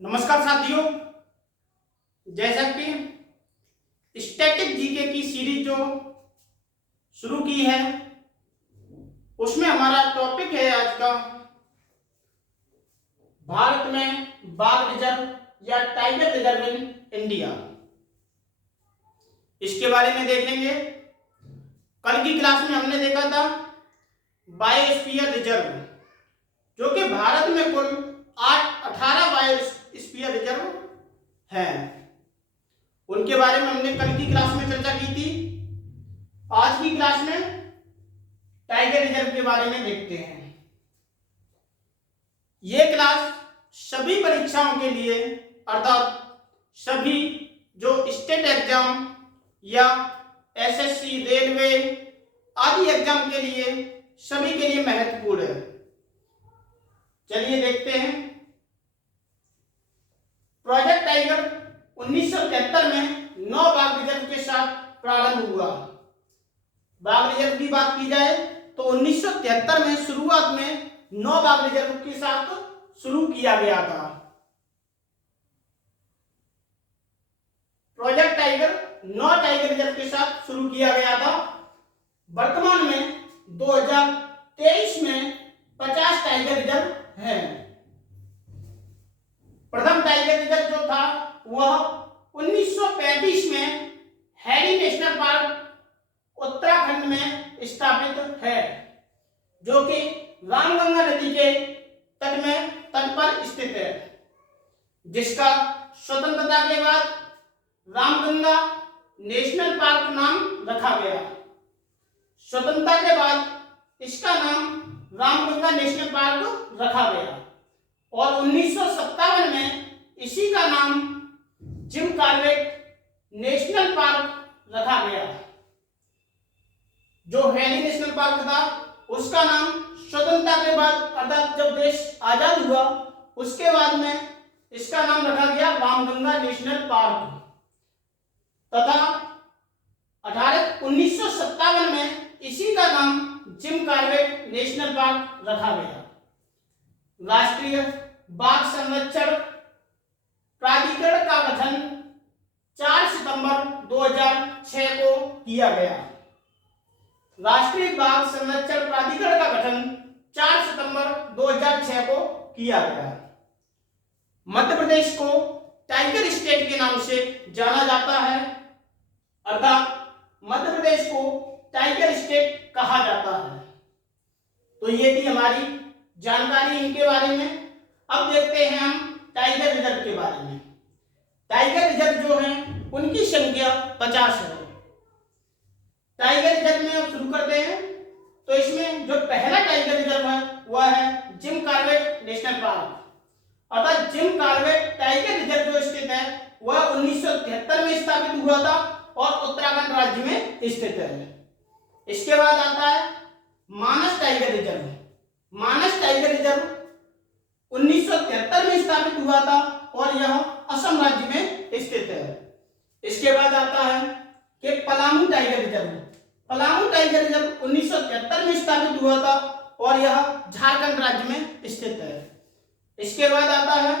नमस्कार साथियों, जैसा कि स्टैटिक जीके की सीरीज जो शुरू की है उसमें हमारा टॉपिक है आज का भारत में बाघ रिजर्व या टाइगर रिजर्व इन इंडिया। इसके बारे में देखेंगे। कल की क्लास में हमने देखा था बायोस्फीयर रिजर्व, जो कि भारत में कुल 18 बायोस्फीयर रिजर्व हैं। उनके बारे में हमने कल की क्लास में चर्चा की थी। आज की क्लास में टाइगर रिजर्व के बारे में देखते हैं। ये क्लास सभी परीक्षाओं के लिए, अर्थात सभी जो स्टेट एग्जाम या एसएससी, रेलवे आदि एग्जाम के लिए, सभी के लिए महत्वपूर्ण है। चलिए देखते हैं। प्रोजेक्ट टाइगर 1973 में 9 बाघ रिजर्व के साथ प्रारंभ हुआ। बाघ रिजर्व की बात की जाए तो 1973 में शुरुआत में 9 बाघ रिजर्व के साथ शुरू किया गया था। प्रोजेक्ट टाइगर 9 टाइगर रिजर्व के साथ शुरू किया गया था। वर्तमान में 2023 में 50 टाइगर रिजर्व हैं। प्रथम टाइगर रिजर्व जो था वह 1935 में हैरी नेशनल पार्क उत्तराखंड में स्थापित है, जो कि रामगंगा नदी के तट पर स्थित है, जिसका स्वतंत्रता के बाद रामगंगा नेशनल पार्क नाम रखा गया। स्वतंत्रता के बाद इसका नाम रामगंगा नेशनल पार्क रखा गया और 1957 में इसी का नाम जिम कॉर्बेट नेशनल पार्क रखा गया। जो हैरी नेशनल पार्क था उसका नाम स्वतंत्रता के बाद, अर्थात जब देश आजाद हुआ उसके बाद में इसका नाम रखा गया रामगंगा नेशनल पार्क तथा 1957 में इसी का नाम जिम कॉर्बेट नेशनल पार्क रखा गया। राष्ट्रीय बाघ संरक्षण प्राधिकरण का गठन 4 सितंबर 2006 को किया गया। राष्ट्रीय बाघ संरक्षण प्राधिकरण का गठन 4 सितंबर 2006 को किया गया। मध्य प्रदेश को टाइगर स्टेट के नाम से जाना जाता है, अर्थात मध्य प्रदेश को टाइगर स्टेट कहा जाता है। तो ये थी हमारी जानकारी इनके बारे में। अब देखते हैं हम टाइगर रिजर्व के बारे में। टाइगर रिजर्व जो है उनकी संख्या 50 है। टाइगर रिजर्व में अब शुरू करते हैं। तो इसमें जो पहला टाइगर रिजर्व है वह है जिम कॉर्बेट नेशनल पार्क, अर्थात जिम कॉर्बेट टाइगर रिजर्व जो स्थित है वह 1973 में स्थापित हुआ था और उत्तराखंड राज्य में स्थित है। इसके बाद आता है मानस टाइगर रिजर्व। मानस टाइगर रिजर्व 1973 में स्थापित हुआ था और यह असम राज्य में स्थित है। इसके बाद आता है कि Palamu tiger reserve. Palamu tiger reserve 1973 में स्थापित हुआ था और यह झारखंड राज्य में स्थित है। इसके बाद आता है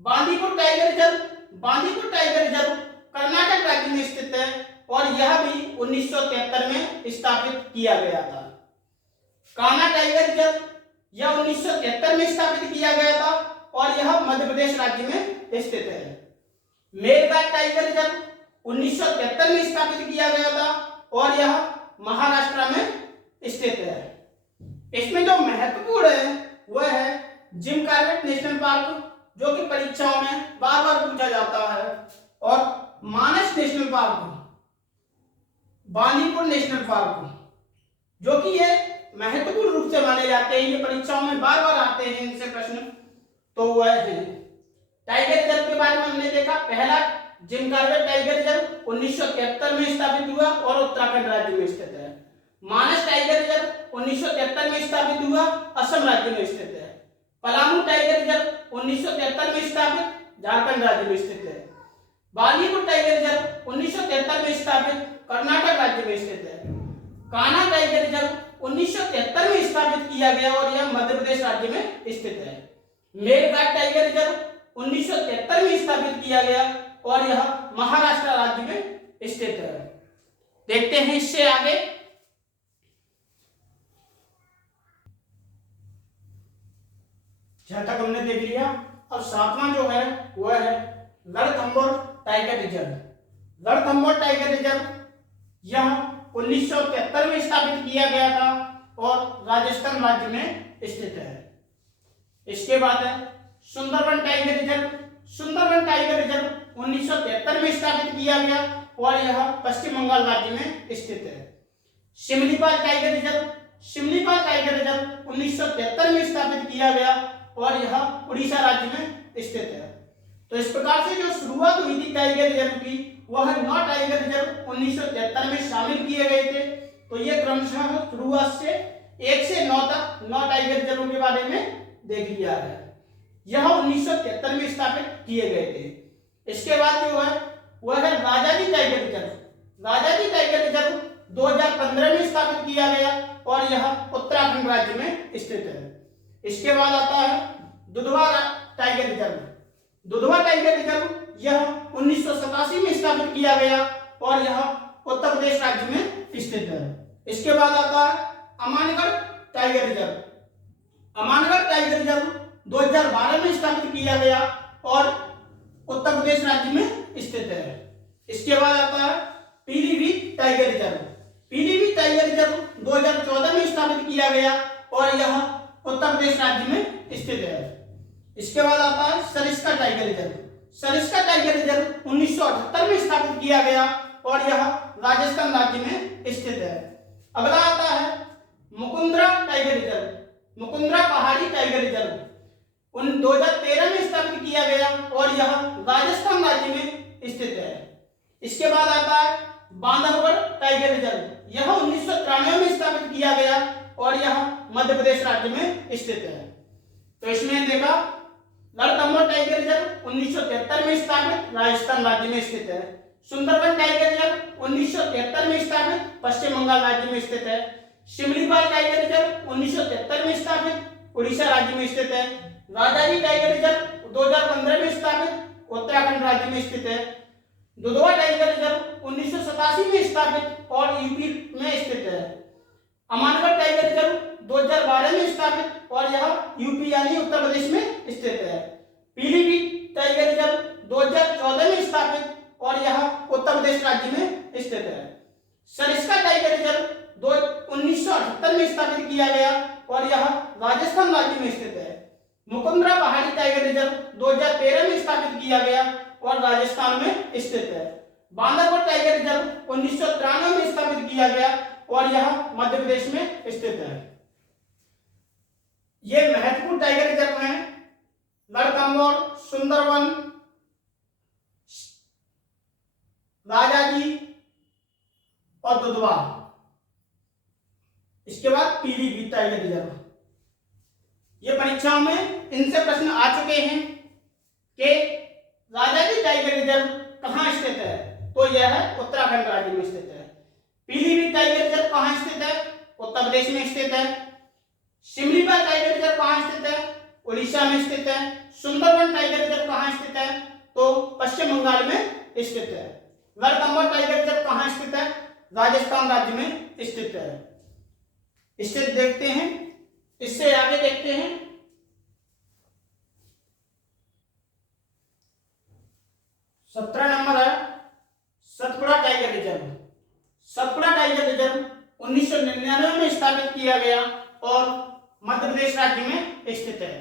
Bandipur tiger reserve. Bandipur tiger reserve Karnataka राज्य में स्थित है और यह भी 1973 में स्थापित किया गया था। कान्हा टाइगर रिजर्व यह 1973 में स्थापित किया गया था और यह मध्य प्रदेश राज्य में स्थित है। मेरघाट टाइगर रिजर्व 1973 में स्थापित किया गया था और यह महाराष्ट्र में स्थित है। इसमें जो महत्वपूर्ण है वह है जिम कॉर्बेट नेशनल पार्क, जो कि परीक्षाओं में बार बार पूछा जाता है, और Manas national park, Bandipur national park, जो कि ये महत्वपूर्ण रूप से माने जाते हैं। ये परीक्षाओं में बार बार आते हैं इनसे प्रश्न। तो वह है टाइगर रिजर्व के बारे में हमने देखा। पहला जिम कॉर्बेट टाइगर रिजर्व 1973 में स्थापित हुआ और उत्तराखंड राज्य में स्थित है। मानस टाइगर रिजर्व 1973 में स्थापित हुआ, असम राज्य में स्थित है। पलामू टाइगर रिजर्व 1973 में स्थापित, झारखंड राज्य में स्थित है। बांदीपुर टाइगर रिजर्व 1973 में स्थापित, कर्नाटक राज्य में स्थित है। कान्हा टाइगर रिजर्व 1973 में स्थापित किया गया और यह मध्य प्रदेश राज्य में स्थित है। मेरघाट टाइगर रिजर्व 1973 में स्थापित किया गया और यह महाराष्ट्र राज्य में स्थित है। देखते हैं इससे आगे। जहां तक हमने देख लिया, अब सातवां जो है वह है Ranthambore tiger reserve. Ranthambore tiger reserve यह 1973 में स्थापित किया गया था और राजस्थान राज्य में स्थित है। इसके बाद है Sundarban tiger reserve. Sundarban tiger reserve 1973 में स्थापित किया गया और यह पश्चिम बंगाल राज्य में स्थित है। Similipal tiger reserve. Similipal tiger reserve 1973 में स्थापित किया गया और यह उड़ीसा राज्य में स्थित है। तो इस प्रकार से जो शुरुआत हुई थी टाइगर रिजर्व की, वह 9 टाइगर रिजर्व 1973 में शामिल किए गए थे। तो ये क्रमशः शुरुआत से 1 से 9 तक 9 टाइगर रिजर्व के बारे में देख लिया है। यह 1973 में स्थापित किए गए थे। इसके बाद जो है वह है Rajaji tiger reserve. Rajaji tiger reserve 2015 में स्थापित किया गया और यह उत्तराखंड राज्य में स्थित है। इसके बाद आता है Dudhwa tiger reserve. Dudhwa tiger reserve यह 1987 में स्थापित किया गया और यह उत्तर प्रदेश राज्य में स्थित है। इसके बाद आता है Amangarh tiger reserve. Amangarh tiger reserve 2012 में स्थापित किया गया और उत्तर प्रदेश राज्य में स्थित है। इसके बाद आता है Pilibhit tiger reserve. Pilibhit tiger reserve 2014 में स्थापित किया गया और यह उत्तर प्रदेश राज्य में स्थित है। इसके बाद आता है Sariska tiger reserve. Sariska tiger reserve 1978 में स्थापित किया गया और यह राजस्थान राज्य में स्थित है। अगला आता है मुकुंदरा टाइगर रिजर्व। मुकुंदरा पहाड़ी टाइगर रिजर्व 2013 में स्थापित किया गया और यह राजस्थान राज्य में स्थित है। इसके बाद आता है बांधवगढ़ टाइगर रिजर्व। यह 1993 में स्थापित किया गया और यह मध्य प्रदेश राज्य में स्थित है। तो इसमें देखा रणथंभौर टाइगर रिजर्व 1973 में स्थापित राजस्थान राज्य में स्थित है। सुंदरबन टाइगर रिजर्व 1973 में स्थापित पश्चिम बंगाल राज्य में स्थित है। शिमलीपाल टाइगर रिजर्व 1973 में स्थापित उड़ीसा राज्य में स्थित है। राजाजी टाइगर रिजर्व 2015 में स्थापित उत्तराखंड राज्य में स्थित है। दुधवा टाइगर रिजर्व 1987 में स्थापित और यूपी में स्थित है। अमानगढ़ टाइगर रिजर्व 2012 में स्थापित और यह यूपी यानी उत्तर प्रदेश में स्थित है। पीलीभीत टाइगर रिजर्व 2014 में स्थापित और यह उत्तर प्रदेश राज्य में स्थित है। सरिस्का टाइगर रिजर्व 1978 में स्थापित किया गया और यह राजस्थान राज्य में स्थित है। मुकुंदरा पहाड़ी टाइगर रिजर्व 2013 में स्थापित किया गया और राजस्थान में स्थित है। बांधवगढ़ टाइगर रिजर्व 1993 में स्थापित किया गया और यह मध्य प्रदेश में स्थित है। ये महत्वपूर्ण टाइगर रिजर्व हैं रणथंभौर, सुंदरबन, राजाजी और दुधवा। इसके बाद पीलीभीत टाइगर रिजर्व। ये परीक्षाओं में इनसे प्रश्न आ चुके हैं कि राजाजी टाइगर रिजर्व कहाँ स्थित है, तो यह है उत्तराखंड राज्य में स्थित है। पीलीभीत टाइगर रिजर्व कहाँ स्थित है, उत्तर प्रदेश में स्थित है। शिमलीपाल टाइगर रिजर्व कहाँ स्थित है, उड़ीसा में स्थित है। सुंदरबन टाइगर रिजर्व कहाँ स्थित है, तो पश्चिम बंगाल में स्थित है। रणथंभौर टाइगर रिजर्व कहाँ स्थित है, राजस्थान राज्य में स्थित है। इससे देखते हैं, इससे आगे देखते हैं। सत्रह नंबर है Satpura tiger reserve. Satpura tiger reserve 1999 में स्थापित किया गया और मध्य प्रदेश राज्य में स्थित है।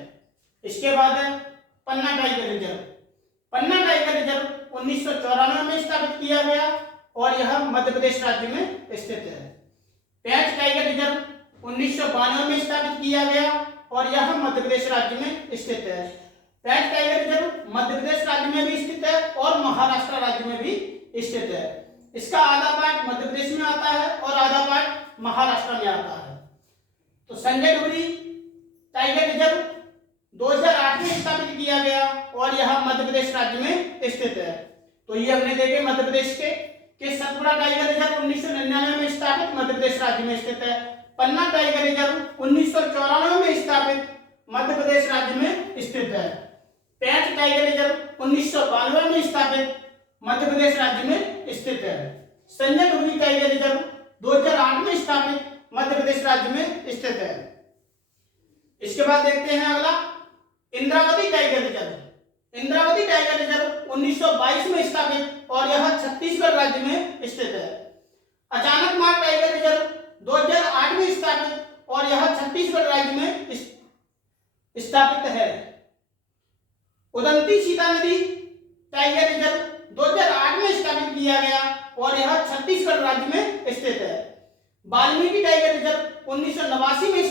इसके बाद है पन्ना टाइगर रिजर्व। पन्ना टाइगर रिजर्व 1994 में स्थापित किया गया और यह मध्य प्रदेश राज्य में स्थित है। पेंच टाइगर रिजर्व 1992 में स्थापित किया गया और यह मध्य प्रदेश राज्य में स्थित है। पेंच टाइगर रिजर्व मध्य प्रदेश राज्य में भी स्थित है और महाराष्ट्र राज्य में भी स्थित है। इसका आधा पार्ट मध्य प्रदेश में आता है और आधा पार्ट महाराष्ट्र में आता है। तो संजय डोरी टाइगर रिजर्व 2008 में स्थापित किया गया और यह मध्य प्रदेश राज्य में स्थित है। तो ये हमने देखे मध्य प्रदेश के सतपुड़ा टाइगर रिजर्व 1999 में स्थापित मध्य प्रदेश राज्य में स्थित है। पन्ना टाइगर रिजर्व 1994 में स्थापित मध्य प्रदेश राज्य में स्थित है। पेंच टाइगर रिजर्व 1992 में स्थापित मध्य प्रदेश राज्य में स्थित है। संजय डुगरी टाइगर रिजर्व 2008 में स्थापित मध्य प्रदेश राज्य में स्थित है। इसके बाद देखते हैं अगला Indravati tiger reserve. Indravati tiger reserve 1922 में स्थापित और यह छत्तीसगढ़ राज्य में स्थित है। अचानक मार्ग टाइगर रिजर्व 2008 में स्थापित और यह छत्तीसगढ़ राज्य में स्थापित है। उदंती सीता नदी टाइगर रिजर्व 2008 में स्थापित किया गया और यह छत्तीसगढ़ राज्य में स्थित है। वाल्मीकि टाइगर रिजर्व 1989 में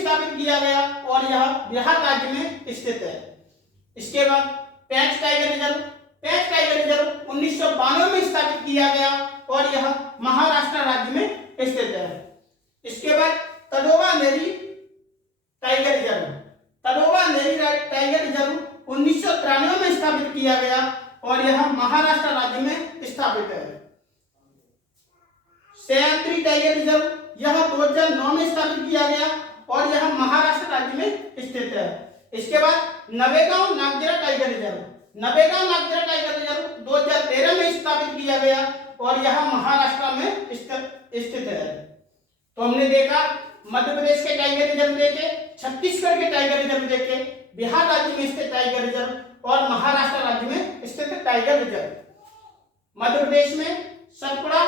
स्थापित किया गया और यह बिहार राज्य में स्थित है। इसके बाद पेंच टाइगर रिजर्व 1992 में स्थापित किया गया और यह महाराष्ट्र राज्य में स्थित है। इसके बाद तडोबा अंधेरी टाइगर रिजर्व 1993 में स्थापित किया गया और यह महाराष्ट्र राज्य में स्थापित है। सह्याद्री टाइगर रिजर्व यह 2009 में स्थापित किया गया और यह महाराष्ट्र राज्य में स्थित है। इसके बाद नवेगांव नागजरा टाइगर रिजर्व 2013 में स्थापित किया गया और यह महाराष्ट्र में स्थित है। तो हमने देखा मध्य प्रदेश के टाइगर रिजर्व देखे, छत्तीसगढ़ के टाइगर रिजर्व देखे, बिहार राज्य में स्थित टाइगर रिजर्व और महाराष्ट्र राज्य में स्थित टाइगर रिजर्व। मध्य प्रदेश में सतपुड़ा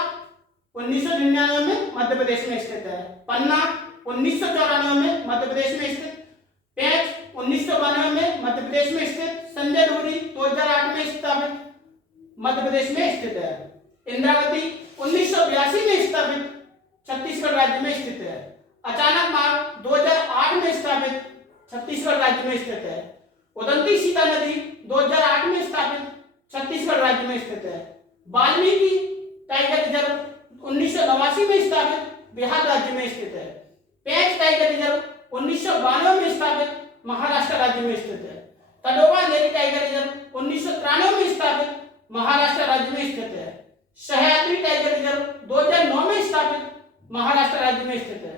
1999 में मध्य प्रदेश में स्थित है। पन्ना 1994 में मध्य प्रदेश में स्थित, पेंच 1992 में मध्य प्रदेश में स्थित, संजय डोगरी 2008 में स्थापित मध्य प्रदेश में स्थित है। इंद्रावती 1982 में स्थापित छत्तीसगढ़ राज्य में स्थित है। अचानक मार्ग 2008 में स्थापित छत्तीसगढ़ राज्य में स्थित है। उदंती सीता नदी 2008 में स्थापित छत्तीसगढ़ राज्य में स्थित है। वाल्मीकि टाइगर रिजर्व 1989 में स्थापित बिहार राज्य में स्थित है। पेंच टाइगर रिजर्व 1992 में स्थापित महाराष्ट्र राज्य में स्थित है। तडोबा अंधेरी टाइगर रिजर्व 1993 में स्थापित महाराष्ट्र राज्य में स्थित है। सह्याद्री टाइगर रिजर्व 2009 में स्थापित महाराष्ट्र राज्य में स्थित है।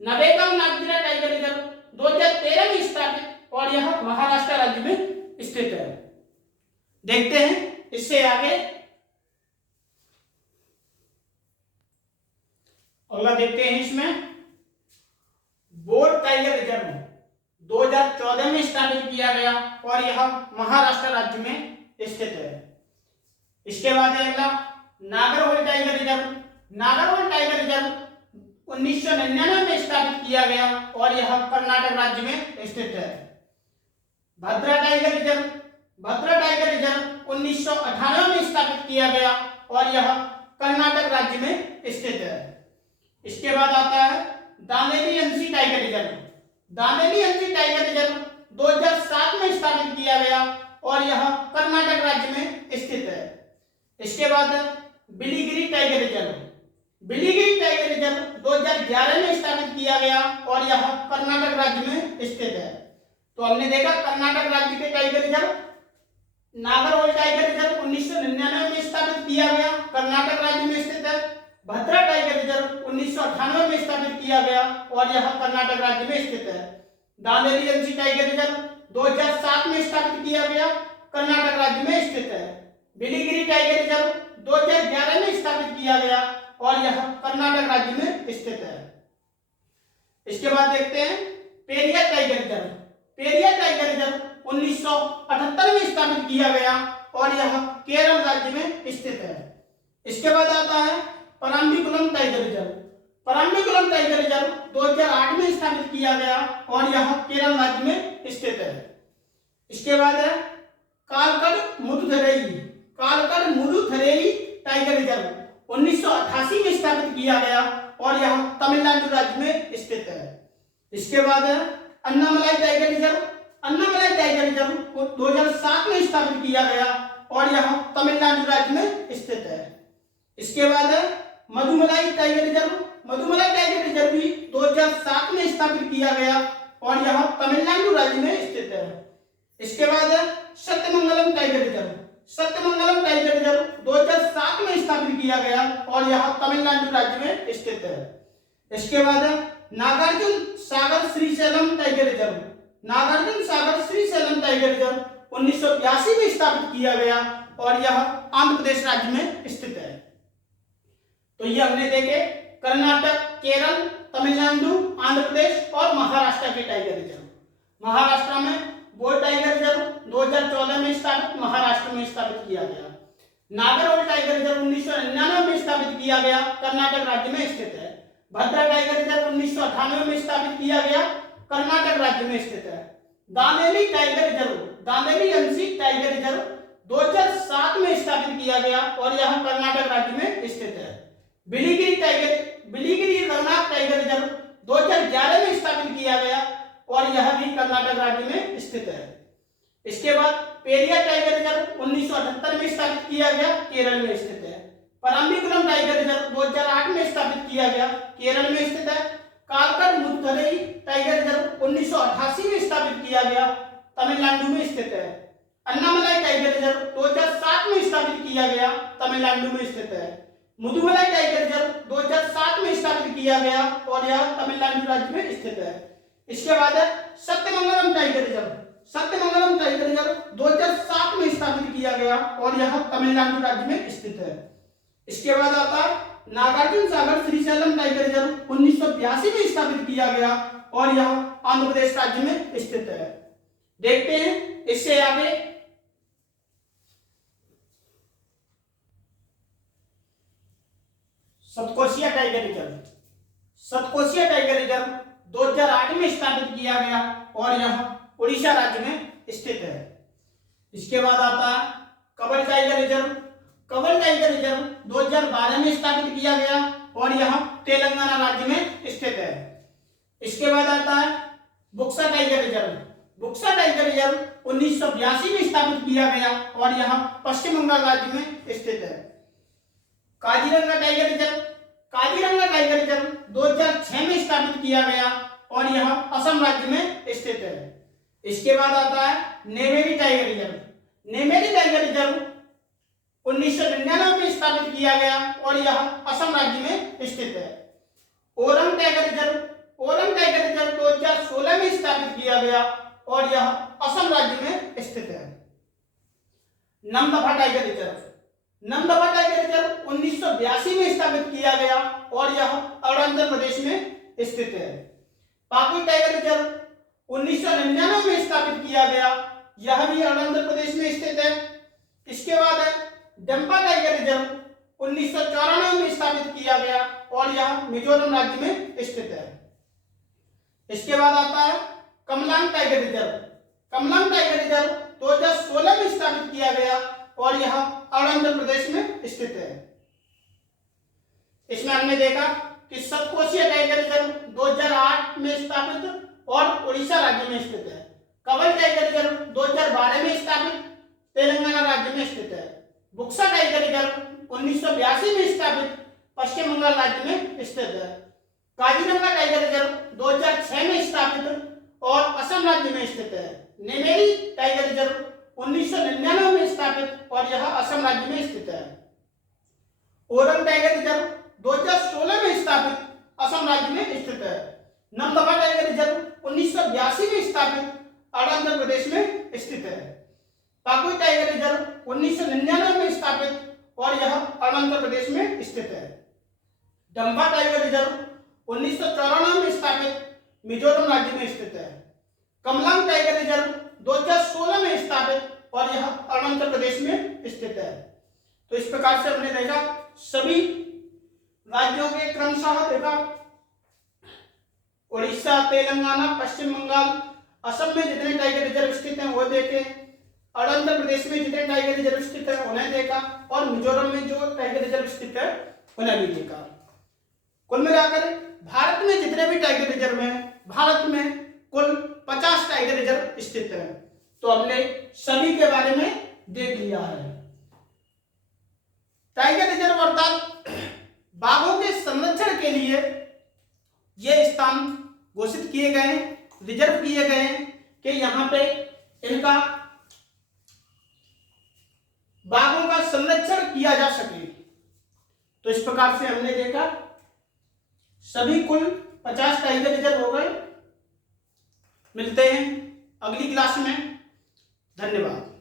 नवेगांव नागजरा टाइगर रिजर्व 2013 में स्थापित और यह महाराष्ट्र राज्य में स्थित है। देखते हैं इससे आगे अगला देखते हैं। इसमें बोर टाइगर रिजर्व 2014 में स्थापित किया गया और यह महाराष्ट्र राज्य में स्थित है। इसके बाद अगला नागरहोल टाइगर रिजर्व 1999 में स्थापित किया गया और यह कर्नाटक राज्य में स्थित है। भद्रा टाइगर रिजर्व 1998 में स्थापित किया गया और यह कर्नाटक राज्य में स्थित है। इसके बाद आता है दांडेली अंशी टाइगर रिजर्व 2007 में स्थापित किया गया और यह कर्नाटक राज्य में स्थित है। इसके बाद बिलीगिरी टाइगर रिजर्व 2011 में स्थापित किया गया और यह कर्नाटक राज्य में स्थित है। तो हमने देखा कर्नाटक राज्य के tiger reserve, Nagarhole tiger reserve 1999 में स्थापित किया गया, कर्नाटक राज्य में स्थित है। भद्रा टाइगर रिजर्व 1998 में स्थापित किया गया और यह कर्नाटक राज्य में स्थित है। दांडेली अंशी टाइगर रिजर्व 2007 में स्थापित किया गया, कर्नाटक राज्य में स्थित है। बिलीगिरी टाइगर रिजर्व 2011 में स्थापित किया गया और यह कर्नाटक राज्य में स्थित है। इसके बाद देखते हैं पेरियार टाइगर रिजर्व 1978 में स्थापित किया गया और यह केरल राज्य में स्थित है। इसके बाद आता है परम्बिकुलम टाइगर रिजर्व 2008 में स्थापित किया गया और यह केरल राज्य में स्थित है। इसके बाद है कालकड़ मुदुथरेई टाइगर रिजर्व 1988 में स्थापित किया गया और यह तमिलनाडु राज्य में स्थित है। इसके बाद है अन्नामलाई टाइगर रिजर्व 2007 में स्थापित किया गया और यह तमिलनाडु राज्य में स्थित है। इसके बाद है मधुमलाई टाइगर रिजर्व भी 2007 में स्थापित किया गया और यह तमिलनाडु राज्य में स्थित है। इसके बाद है सत्यमंगलम टाइगर रिजर्व 2007 में स्थापित किया गया और यह तमिलनाडु राज्य में स्थित है। इसके बाद Nagarjuna Sagar Srisailam tiger tiger reserve 1982 में स्थापित किया गया और यह आंध्र प्रदेश राज्य में स्थित है। तो ये हमने देखे कर्नाटक, केरल, तमिलनाडु, आंध्र प्रदेश और महाराष्ट्र के टाइगर रिजर्व। महाराष्ट्र में बोर टाइगर रिजर्व 2014 में स्थापित महाराष्ट्र में स्थापित किया गया। नागरहोल टाइगर रिजर्व 1999 में स्थापित किया गया, कर्नाटक राज्य में स्थित है। भद्रा टाइगर रिजर्व 1998 में स्थापित किया गया, कर्नाटक राज्य में स्थित है। दांदेली टाइगर रिजर्व, दांदेली अंशी टाइगर रिजर्व 2007 में स्थापित किया गया और यह कर्नाटक राज्य में स्थित है। बिलीगिरी रंगनाथ टाइगर रिजर्व 2011 में स्थापित किया गया और यह भी कर्नाटक राज्य में स्थित है। इसके बाद पेरिया टाइगर रिजर्व 1978 में स्थापित किया गया, केरल में स्थित है। परम्बिकुलम टाइगर रिजर्व 2008 में स्थापित किया गया, केरल में स्थित है। कालकट मुथुरई टाइगर रिजर्व 1988 में स्थापित किया गया, तमिलनाडु में स्थित है। अन्नामलाई टाइगर रिजर्व 2007 में स्थापित किया गया, तमिलनाडु में स्थित है। मुदुमलाई टाइगर रिजर्व 2007 में स्थापित किया गया और यह तमिलनाडु राज्य में स्थित है। इसके बाद है Sathyamangalam tiger reserve. Sathyamangalam tiger reserve 2007 में स्थापित किया गया और यह तमिलनाडु राज्य में स्थित है। इसके बाद आता है नागार्जुन सागर श्रीशैलम टाइगर रिजर्व 1982 में स्थापित किया गया और यह आंध्र प्रदेश राज्य में स्थित है। देखते हैं इससे आगे Satkosia tiger reserve. Satkosia tiger reserve 2008 में स्थापित किया गया और यह उड़ीसा राज्य में स्थित है। इसके बाद आता है cover tiger reserve. Cover tiger reserve 2012 में स्थापित किया गया और यह तेलंगाना राज्य में स्थित है। इसके बाद आता है Buxa tiger reserve. Buxa tiger reserve 1982 में स्थापित किया गया और यह पश्चिम बंगाल राज्य में स्थित है। Kaziranga tiger reserve. Kaziranga tiger reserve 2006 में स्थापित किया गया और यह असम राज्य में स्थित है। इसके बाद आता है नेमेरी टाइगर रिजर्व। नेमेरी टाइगर रिजर्व 1999 में स्थापित किया गया और यह असम राज्य में स्थित है। Orang tiger reserve. Orang tiger reserve 2016 में स्थापित किया गया और यह असम राज्य में स्थित है। Namdapha tiger reserve. Namdapha tiger reserve 1982 में स्थापित किया गया और यह अरुणाचल प्रदेश में स्थित है। पाकुड़ टाइगर रिजर्व 1999 में स्थापित किया गया, यह भी अरुणाचल प्रदेश में स्थित है। इसके बाद है डंपा टाइगर रिजर्व 1994 में स्थापित किया गया और यह मिजोरम राज्य में स्थित है। इसके बाद आता है Kamalang tiger reserve. Kamalang tiger reserve 2016 में स्थापित किया गया और यह अरुणाचल प्रदेश में स्थित है। इसमें हमने देखा कि सतकोशिया टाइगर रिजर्व 2008 में स्थापित और उड़ीसा राज्य में स्थित है। कबर टाइगर रिजर्व 2012 में स्थापित, तेलंगाना राज्य में स्थित है। बुक्सा टाइगर रिजर्व 1982 में स्थापित, पश्चिम बंगाल राज्य में स्थित है। काजीरंगा टाइगर रिजर्व 2006 में स्थापित और असम राज्य में स्थित है। नेमेरी टाइगर रिजर्व 1999 में स्थापित और यह असम राज्य में स्थित है। ओरंग टाइगर रिजर्व 2016 में स्थापित, असम राज्य में स्थित है। नमदफा टाइगर रिजर्व 1982 में स्थापित, अरुणाचल प्रदेश में स्थित है। पाकुड़ टाइगर रिजर्व 1999 में स्थापित और यह अरुणाचल प्रदेश में स्थित है। डंपा टाइगर रिजर्व 1994 में स्थापित, मिजोरम राज्य में स्थित है। कमलांग टाइगर रिजर्व 2016 में स्थापित और यह अरुणाचल प्रदेश में स्थित है। तो इस प्रकार से हमने देखा सभी राज्यों के क्रमशः देखा, उड़ीसा, तेलंगाना, पश्चिम बंगाल, असम में जितने टाइगर रिजर्व स्थित हैं वो देखे, अरुणाचल प्रदेश में जितने टाइगर रिजर्व स्थित है उन्हें देखा और मिजोरम में जो टाइगर रिजर्व स्थित है उन्हें भी देखा। कुल मिलाकर भारत में जितने भी टाइगर रिजर्व हैं, भारत में कुल 50 टाइगर रिजर्व स्थित है। तो हमने सभी के बारे में देख लिया है। टाइगर रिजर्व अर्थात बाघों के संरक्षण के लिए ये स्थान घोषित किए गए, रिजर्व किए गए हैं कि यहाँ पे इनका बाघों का संरक्षण किया जा सके। तो इस प्रकार से हमने देखा सभी कुल 50 टाइगर रिजर्व हो गए। मिलते हैं अगली क्लास में। धन्यवाद।